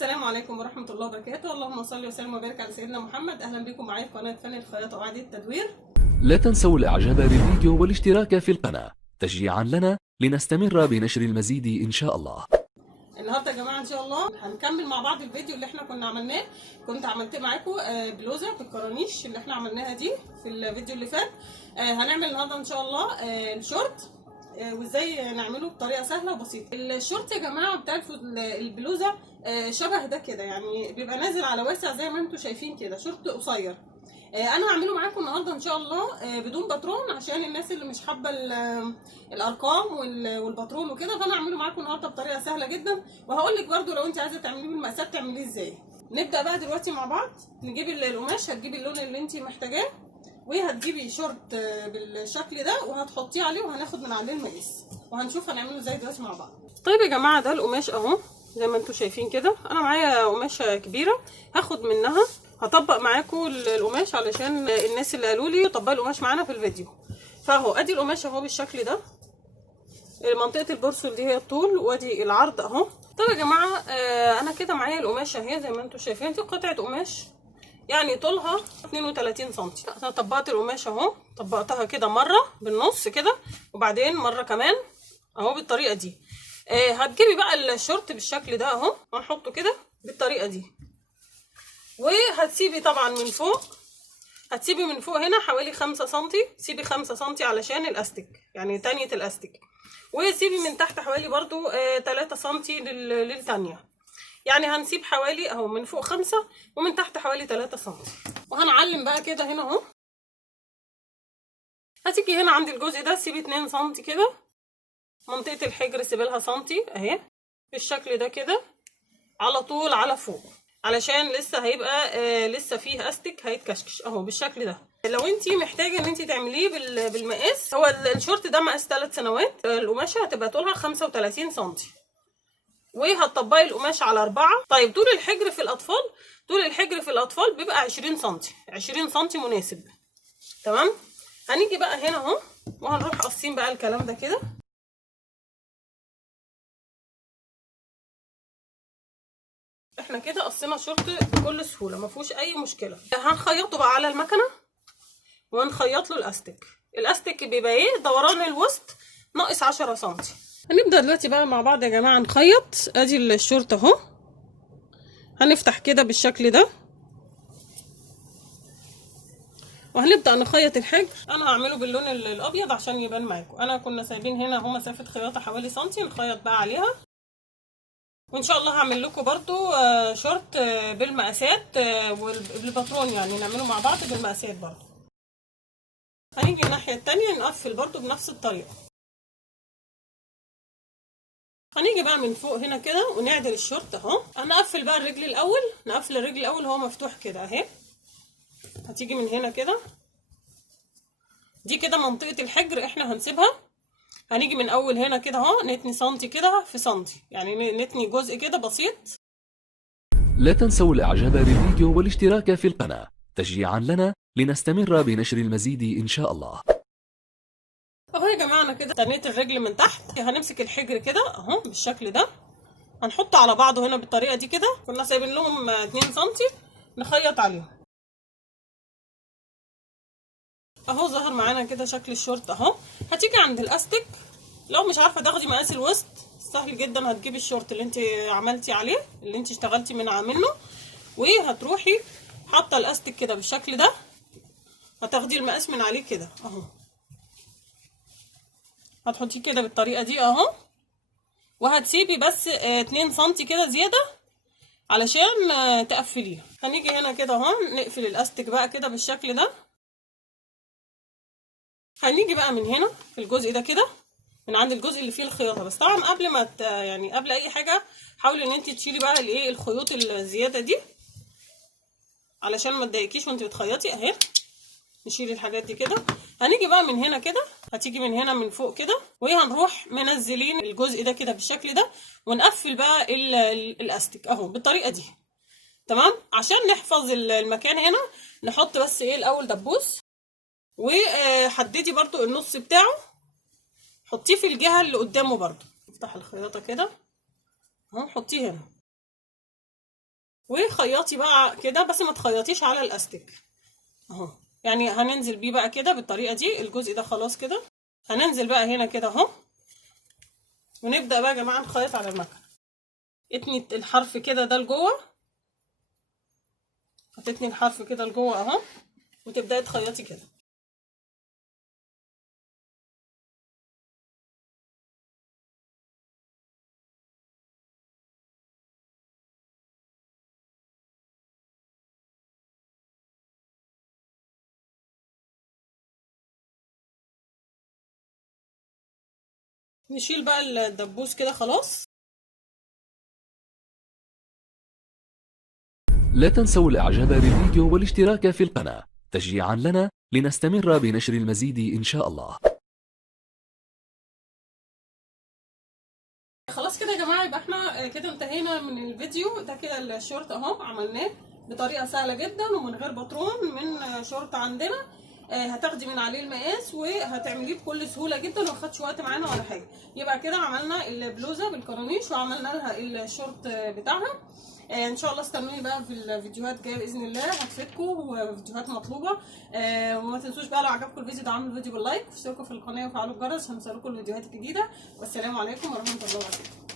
السلام عليكم ورحمة الله وبركاته. اللهم صل وسلم وبارك على سيدنا محمد. أهلا بكم معايا في قناة فن الخياطة وإعادة التدوير. لا تنسوا الإعجاب بالفيديو والاشتراك في القناة تشجيعا لنا لنستمر بنشر المزيد إن شاء الله. النهارده يا جماعة إن شاء الله هنكمل مع بعض الفيديو اللي احنا كنا عملناه. كنت عملت معاكم بلوزة بالكرانيش اللي احنا عملناها دي في الفيديو اللي فات. هنعمل النهارده إن شاء الله الشورت، وازاي نعمله بطريقه سهله وبسيطه. الشورت يا جماعه بتاع البلوزه شبه ده كده، يعني بيبقى نازل على واسع زي ما انتم شايفين كده، شورت قصير. انا هعمله معاكم النهارده ان شاء الله بدون باترون، عشان الناس اللي مش حابه الارقام والباترون وكده، فانا هعمله معاكم النهارده بطريقه سهله جدا، وهقول لك برده لو انت عايزه تعمليه بالمقاسات تعمليه ازاي. نبدا بقى دلوقتي مع بعض. نجيب القماش، هتجيبي اللون اللي انت محتاجاه، وهتجيبي شورت بالشكل ده وهتحطيه عليه، وهناخد من عليه المقاس وهنشوف هنعمله ازاي دلوقتي مع بعض. طيب يا جماعه، ده القماش اهو زي ما انتم شايفين كده. انا معايا قماشه كبيره هاخد منها، هطبق معاكم القماش علشان الناس اللي قالوا لي طبقي القماش معانا في الفيديو. فاهو ادي القماش اهو بالشكل ده، منطقه البورسل دي هي الطول وادي العرض اهو. طيب يا جماعه، انا كده معايا القماشه اهي زي ما انتم شايفين، دي قطعه قماش يعني طولها 32 سم. انا طبقت القماشه اهو، طبقتها كده مره بالنص كده، وبعدين مره كمان اهو بالطريقه دي. هتجيبي بقى الشورت بالشكل ده اهو، هنحطه كده بالطريقه دي، وهتسيبي طبعا من فوق، هتسيبي من فوق هنا حوالي 5 سم، سيبي 5 سم علشان الاستيك، يعني تانية الاستيك، وسيبي من تحت حوالي برضو 3 سم للتانية، يعني هنسيب حوالي اهو من فوق 5 ومن تحت حوالي 3 سم. وهنعلم بقى كده هنا اهو، هتيجي هنا عند الجزء ده سيبي 2 سم كده، منطقة الحجر سيبي لها سنتي اهي بالشكل ده كده على طول على فوق، علشان لسه هيبقى لسه فيه استك هيتكشكش اهو بالشكل ده. لو انتي محتاجه ان انتي تعمليه بالمقاس، هو الشورت ده مقاس 3 سنوات، القماشه هتبقى طولها 35 سم، وهتطبقي القماش على 4. طيب طول الحجر في الاطفال، طول الحجر في الاطفال بيبقى 20 سم، 20 سم مناسب. تمام. هنيجي بقى هنا اهو، وهنروح قاصين بقى الكلام ده كده. احنا كده قصينا الشورت بكل سهوله، ما فيهوش اي مشكله. هنخيطه بقى على المكنه ونخيط له الاستيك. الاستيك بيبقى ايه؟ دوران الوسط ناقص 10 سم. هنبدا دلوقتي بقى مع بعض يا جماعه نخيط. ادي الشورت اهو، هنفتح كده بالشكل ده، وهنبدا نخيط الحجر. انا هعمله باللون الابيض عشان يبان معاكم. انا كنا سايبين هنا اهو مسافه خياطه حوالي سنتي، نخيط بقى عليها، وان شاء الله هعمل لكم برضو شورت بالمقاسات وبالباترون، يعني نعمله مع بعض بالمقاسات برضو. هنيجي الناحيه التانية نقفل برضو بنفس الطريقه. هنيجي بقى من فوق هنا كده ونعدل الشورت اهو. هنقفل بقى الرجل الاول، نقفل الرجل الاول هو مفتوح كده اهي. هتيجي من هنا كده، دي كده منطقه الحجر احنا هنسيبها. هنيجي من اول هنا كده اهو، نتني سنتي كده في سنتي، يعني نتني جزء كده بسيط. لا تنسوا الإعجاب بالفيديو والاشتراك في القناة تشجيعا لنا لنستمر بنشر المزيد إن شاء الله. اهو يا جماعه انا كده تنيت الرجل من تحت. هنمسك الحجر كده اهو بالشكل ده، هنحطه على بعضه هنا بالطريقه دي كده. كنا سايبين لهم 2 سم نخيط عليهم اهو. ظهر معانا كده شكل الشورت اهو. هتيجي عند الاستيك، لو مش عارفه تاخدي مقاس الوسط سهل جدا، هتجيبي الشورت اللي انت عملتي عليه، اللي انت اشتغلتي منه، وهتروحي حاطه الاستيك كده بالشكل ده، هتاخدي المقاس من عليه كده اهو، هتحطيه كده بالطريقه دي اهو، وهتسيبي بس 2 سم كده زياده علشان تقفليها. هنيجي هنا كده اهو نقفل الاستيك بقى كده بالشكل ده. هنيجي بقى من هنا في الجزء ده كده، من عند الجزء اللي فيه الخياطه، بس طبعا قبل ما يعني قبل اي حاجه حاولي ان انت تشيلي بقى الايه الخيوط الزياده دي علشان ما تضايقكيش وانت بتخيطي اهي. نشيل الحاجات دي كده. هنيجي بقى من هنا كده، هتيجي من هنا من فوق كده، وهنروح منزلين الجزء ده كده بالشكل ده، ونقفل بقى الاستيك اهو بالطريقه دي. تمام. عشان نحفظ المكان هنا نحط بس ايه الاول دبوس، وحددي برضو النص بتاعه، حطيه في الجهه اللي قدامه برضو. افتح الخياطه كده اهو، حطيه هنا وخيطي بقى كده، بس ما تخيطيش على الاستيك اهو. يعني هننزل بيه بقى كده بالطريقه دي. الجزء ده خلاص كده، هننزل بقى هنا كده اهو، ونبدا بقى يا جماعه نخيط على المكنه. اتني الحرف كده ده لجوه، هتتني الحرف كده لجوه اهو، وتبداي تخيطي كده. نشيل بقى الدبوس كده خلاص. لا تنسوا الاعجاب بالفيديو والاشتراك في القناة تشجيعا لنا لنستمر بنشر المزيد إن شاء الله. خلاص كده يا جماعه، يبقى احنا كده انتهينا من الفيديو ده. كده الشورت اهو عملناه بطريقه سهله جدا ومن غير باترون، من شورت عندنا. هتاخدي من عليه المقاس وهتعمليه بكل سهوله جدا، وما خدش وقت معانا ولا حاجه. يبقى كده عملنا البلوزه بالكرانيش وعملنا لها الشورت بتاعها. ان شاء الله استنوني بقى في الفيديوهات الجايه باذن الله، هتفيدكم وفيديوهات مطلوبه. وما تنسوش بقى لو عجبكم الفيديو ده اعملوا فيديو باللايك، واشتركوا في القناه وفعلوا الجرس عشان يوصلكم الفيديوهات الجديده. والسلام عليكم ورحمه الله وبركاته.